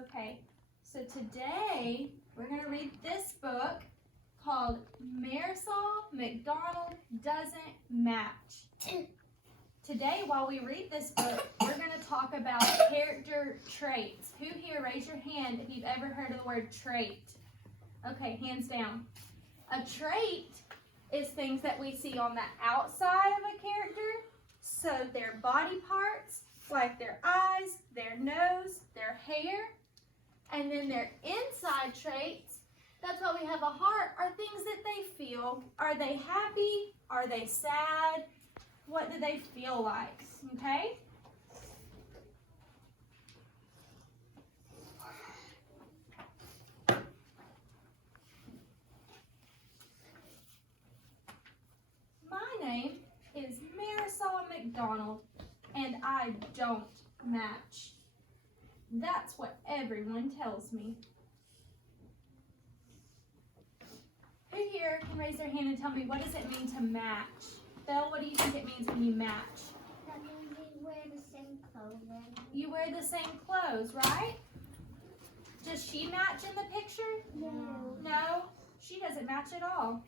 Okay, so today we're going to read this book called Marisol, McDonald Doesn't Match. Today, while we read this book, we're going to talk about character traits. Who here, raise your hand if you've ever heard of the word trait? Okay, hands down. A trait is things that we see on the outside of a character. So their body parts, like their eyes, their nose, their hair. And then their inside traits, that's why we have a heart, are things that they feel. Are they happy? Are they sad? What do they feel like? Okay? My name is Marisol McDonald, and I don't match. That's what everyone tells me. Who here can raise their hand and tell me, what does it mean to match? Belle, what do you think it means when you match? That means we wear the same clothing. You wear the same clothes, right? Does she match in the picture? No. No, she doesn't match at all.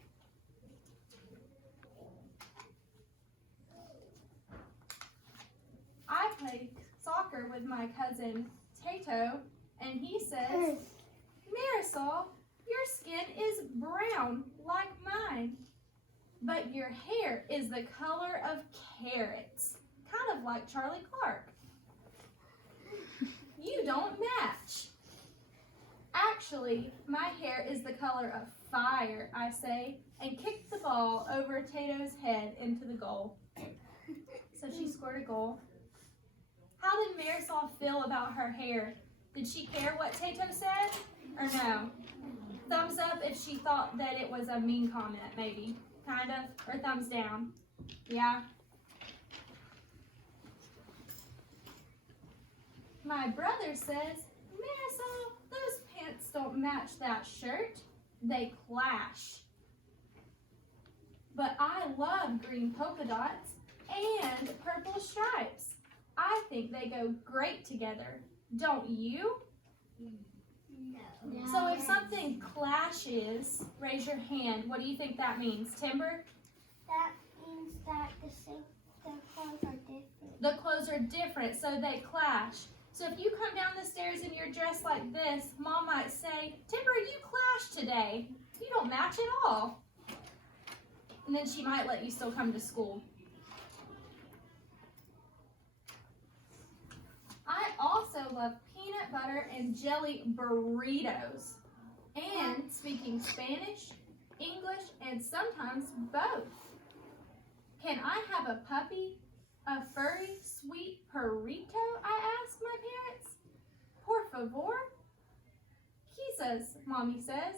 I play soccer with my cousin Tato, and he says, Marisol, your skin is brown like mine, but your hair is the color of carrots, kind of like Charlie Clark. You don't match. Actually, my hair is the color of fire, I say, and kick the ball over Tato's head into the goal. So she scored a goal. How did Marisol feel about her hair? Did she care what Tato said, or no? Thumbs up if she thought that it was a mean comment, maybe, kind of, or thumbs down. Yeah? My brother says, Marisol, those pants don't match that shirt. They clash. But I love green polka dots and purple stripes. I think they go great together. Don't you? No. So if something clashes, raise your hand. What do you think that means? Timber? That means that the clothes are different. The clothes are different, so they clash. So if you come down the stairs and you're dressed like this, Mom might say, Timber, you clashed today. You don't match at all. And then she might let you still come to school. I also love peanut butter and jelly burritos. And speaking Spanish, English, and sometimes both. Can I have a puppy? A furry, sweet perrito? I asked my parents. Por favor? Quizás, Mommy says.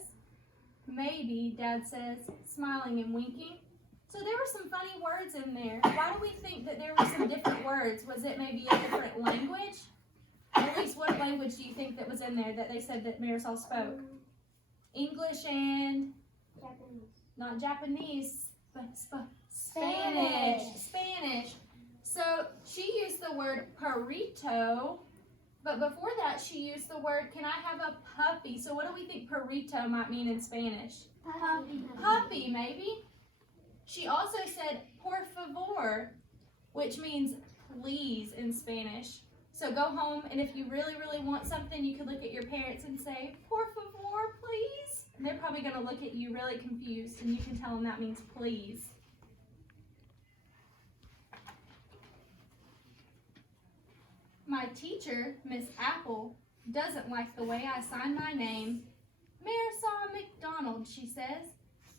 Maybe, Dad says, smiling and winking. So there were some funny words in there. Why do we think that there were some different words? Was it maybe a different language? At least what language do you think that was in there that they said that Marisol spoke? English and? Japanese. Not Japanese, but Spanish. Spanish. So she used the word perrito, but before that she used the word, can I have a puppy? So what do we think perrito might mean in Spanish? Puppy. Puppy, maybe? She also said por favor, which means please in Spanish. So go home, and if you really, really want something, you could look at your parents and say, por favor, please. And they're probably going to look at you really confused, and you can tell them that means please. My teacher, Miss Apple, doesn't like the way I sign my name. Marisol McDonald, she says.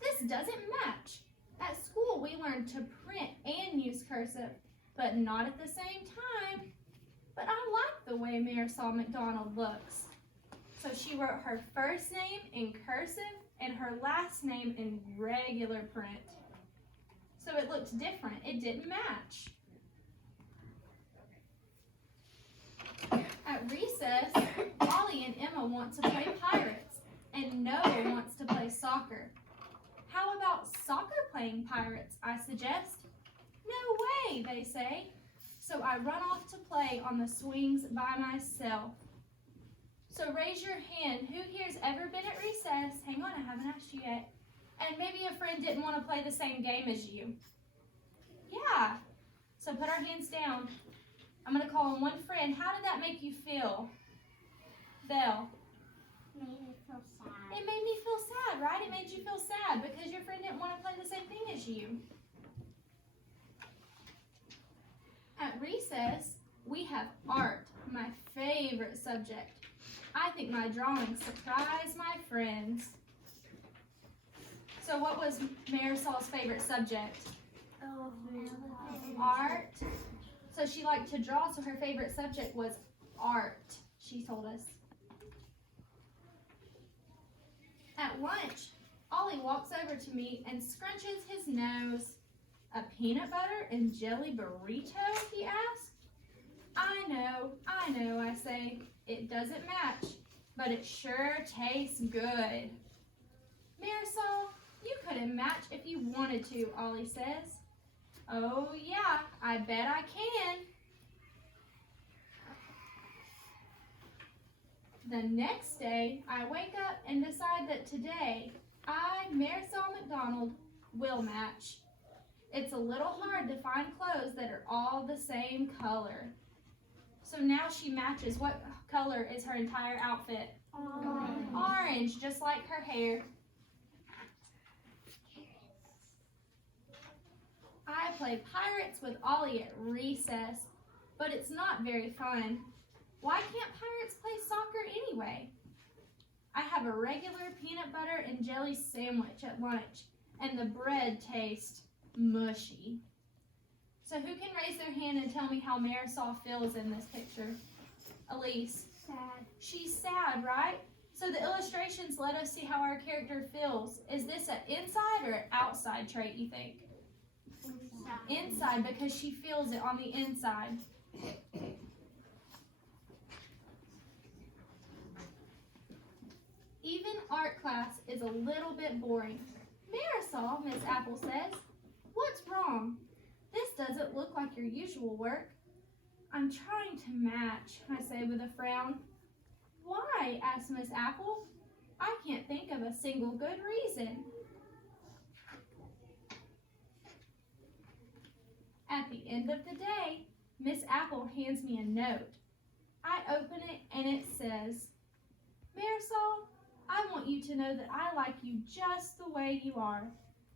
This doesn't match. At school, we learned to print and use cursive, but not at the same time. But I like the way Marisol McDonald looks. So she wrote her first name in cursive and her last name in regular print. So it looked different. It didn't match. At recess, Ollie and Emma want to play pirates, and Noah wants to play soccer. How about soccer playing pirates, I suggest. No way, they say. So I run off to play on the swings by myself. So raise your hand. Who here's ever been at recess? Hang on, I haven't asked you yet. And maybe a friend didn't want to play the same game as you. Yeah. So put our hands down. I'm going to call on one friend. How did that make you feel? Belle. Made me feel sad. It made me feel sad, right? It made you feel sad because your friend didn't want to play the same thing as you. At recess, we have art, my favorite subject. I think my drawings surprise my friends. So what was Marisol's favorite subject? Art. So she liked to draw, so her favorite subject was art, she told us. At lunch, Ollie walks over to me and scrunches his nose. A peanut butter and jelly burrito, he asked. I know, I say. It doesn't match, but it sure tastes good. Marisol, you couldn't match if you wanted to, Ollie says. Oh yeah, I bet I can. The next day, I wake up and decide that today, I, Marisol McDonald, will match. It's a little hard to find clothes that are all the same color. So now she matches. What color is her entire outfit? Orange. Orange, just like her hair. I play pirates with Ollie at recess, but it's not very fun. Why can't pirates play soccer anyway? I have a regular peanut butter and jelly sandwich at lunch, and the bread tastes mushy. So who can raise their hand and tell me how Marisol feels in this picture? Elise. Sad. She's sad, right? So the illustrations let us see how our character feels. Is this an inside or an outside trait, you think? Inside, because she feels it on the inside. Even art class is a little bit boring. Marisol, Miss Apple says, what's wrong? This doesn't look like your usual work. I'm trying to match, I say with a frown. Why? Asks Miss Apple. I can't think of a single good reason. At the end of the day, Miss Apple hands me a note. I open it and it says, Marisol, I want you to know that I like you just the way you are,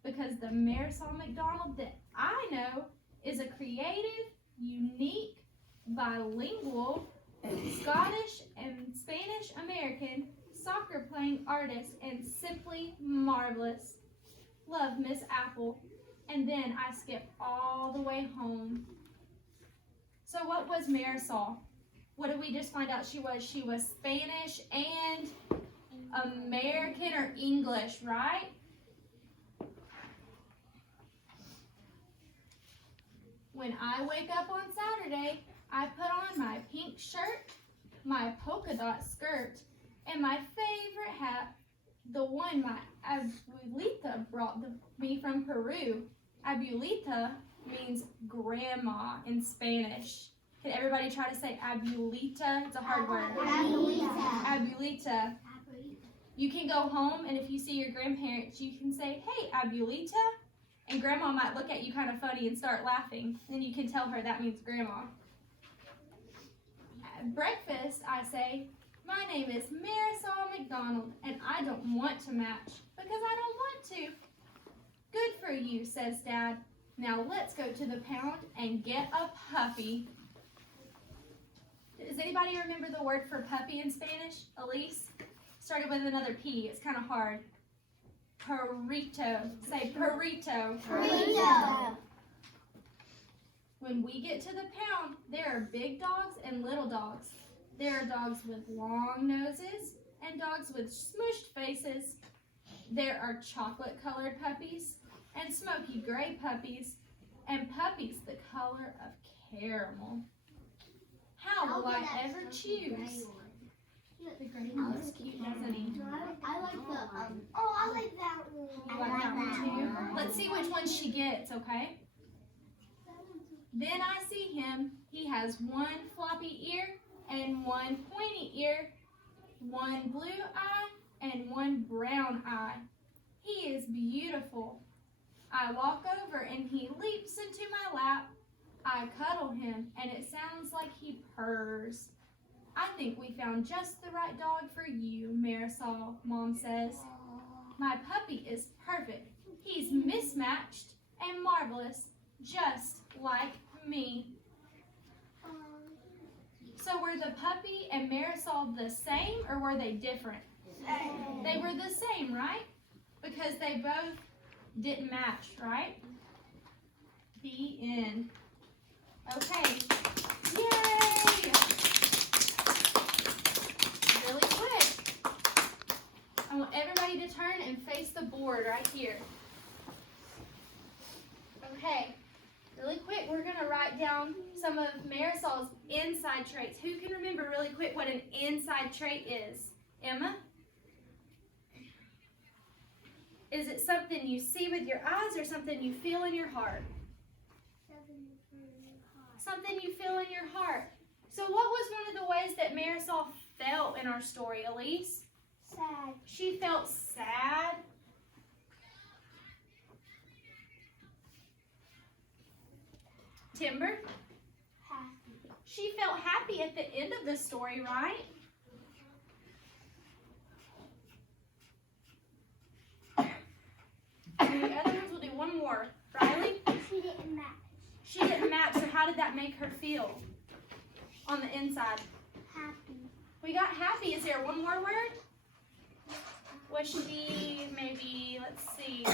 because the Marisol McDonald that I know is a creative, unique, bilingual, Scottish and Spanish American soccer playing artist and simply marvelous. Love, Miss Apple. And then I skip all the way home. So what was Marisol? What did we just find out she was? She was Spanish and American or English, right? When I wake up on Saturday, I put on my pink shirt, my polka dot skirt, and my favorite hat, the one my abuelita brought me from Peru. Abuelita means grandma in Spanish. Can everybody try to say abuelita? It's a hard word. Abuelita. Abuelita. You can go home, and if you see your grandparents, you can say, hey, abuelita. And grandma might look at you kind of funny and start laughing. Then you can tell her that means grandma. At breakfast, I say, my name is Marisol McDonald, and I don't want to match because I don't want to. Good for you, says Dad. Now let's go to the pound and get a puppy. Does anybody remember the word for puppy in Spanish? Elise? Started with another P. It's kind of hard. Perrito. Say perrito. Burrito. When we get to the pound, there are big dogs and little dogs. There are dogs with long noses and dogs with smushed faces. There are chocolate-colored puppies and smoky gray puppies and puppies the color of caramel. How will I ever choose? The gray one is cute, doesn't he? I like the oh, I like that one. You like that one too? Let's see which one she gets, okay? Then I see him. He has one floppy ear and one pointy ear. one blue eye, and one brown eye. He is beautiful. I walk over and he leaps into my lap. I cuddle him and it sounds like he purrs. I think we found just the right dog for you, Marisol, Mom says. My puppy is perfect. He's mismatched and marvelous, just like me. So were the puppy and Marisol the same or were they different? Same. They were the same, right? Because they both didn't match, right? The end. Okay. Yay! Really quick. I want everybody to turn and face the board right here. Okay. Really quick, we're going to write down some of Marisol's inside traits. Who can remember really quick what an inside trait is? Emma? Is it something you see with your eyes or something you feel in your heart? Something you feel in your heart. So what was one of the ways that Marisol felt in our story, Elise? Sad. She felt sad. Timber? Happy. She felt happy at the end of the story, right? The other ones will do one more. Riley? She didn't match. She didn't match, so how did that make her feel on the inside? Happy. We got happy. Is there one more word? Was she maybe, let's see,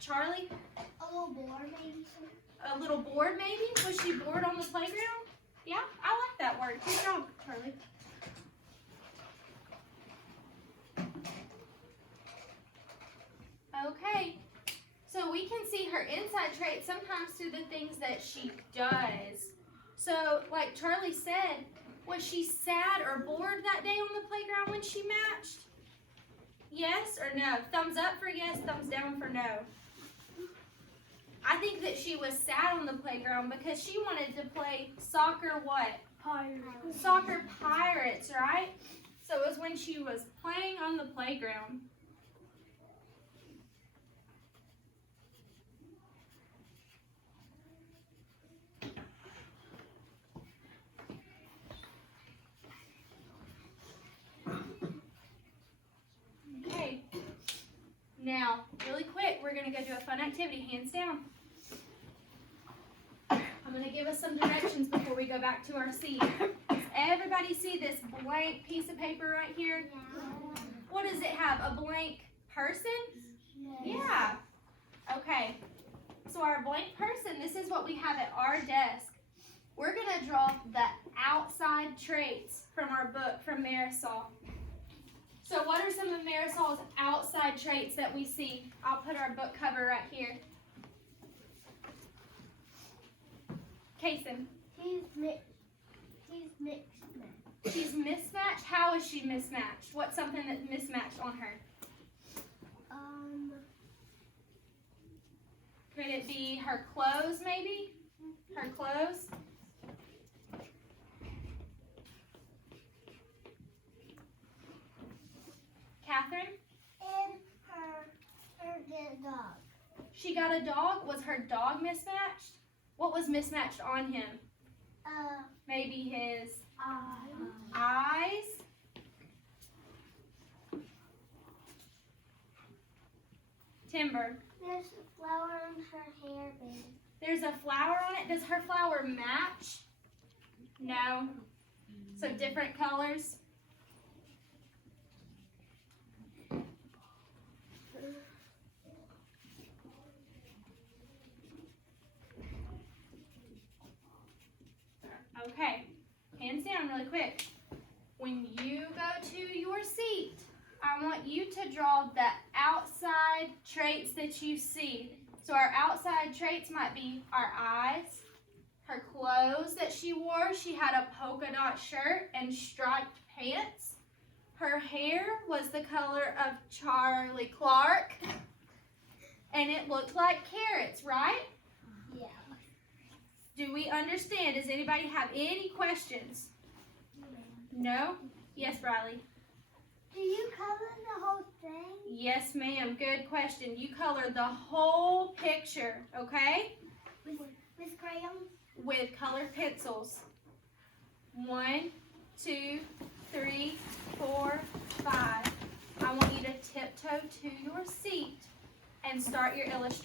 Charlie? A little bored, maybe. A little bored maybe? Was she bored on the playground? Yeah, I like that word. Good job, Charlie. Okay, so we can see her inside traits sometimes through the things that she does. So, like Charlie said, was she sad or bored that day on the playground when she matched? Yes or no? Thumbs up for yes, thumbs down for no. I think that she was sad on the playground because she wanted to play soccer what? Pirates. Soccer Pirates, right? So it was when she was playing on the playground. Okay. Now, really quick, we're going to go do a fun activity, hands down. I'm going to give us some directions before we go back to our seat. Does everybody see this blank piece of paper right here? What does it have? A blank person? Yeah. Okay. So our blank person, this is what we have at our desk. We're going to draw the outside traits from our book from Marisol. So what are some of Marisol's outside traits that we see? I'll put our book cover right here. Kason. He's mixed. He's mixed. She's mismatched? How is she mismatched? What's something that's mismatched on her? Could it be her clothes maybe? Her clothes? Catherine? And her dog. She got a dog? Was her dog mismatched? What was mismatched on him? Maybe his eyes? Timber. There's a flower on her hair, baby. There's a flower on it. Does her flower match? No. So different colors? Okay, hands down really quick. When you go to your seat, I want you to draw the outside traits that you see. So our outside traits might be our eyes, her clothes that she wore. She had a polka dot shirt and striped pants. Her hair was the color of Charlie Clark. And it looked like carrots, right? Yeah. Do we understand? Does anybody have any questions? No? Yes, Riley. Do you color the whole thing? Yes, ma'am. Good question. You color the whole picture, okay? With crayons? With colored pencils. 1, 2, 3, 4, 5. I want you to tiptoe to your seat and start your illustration.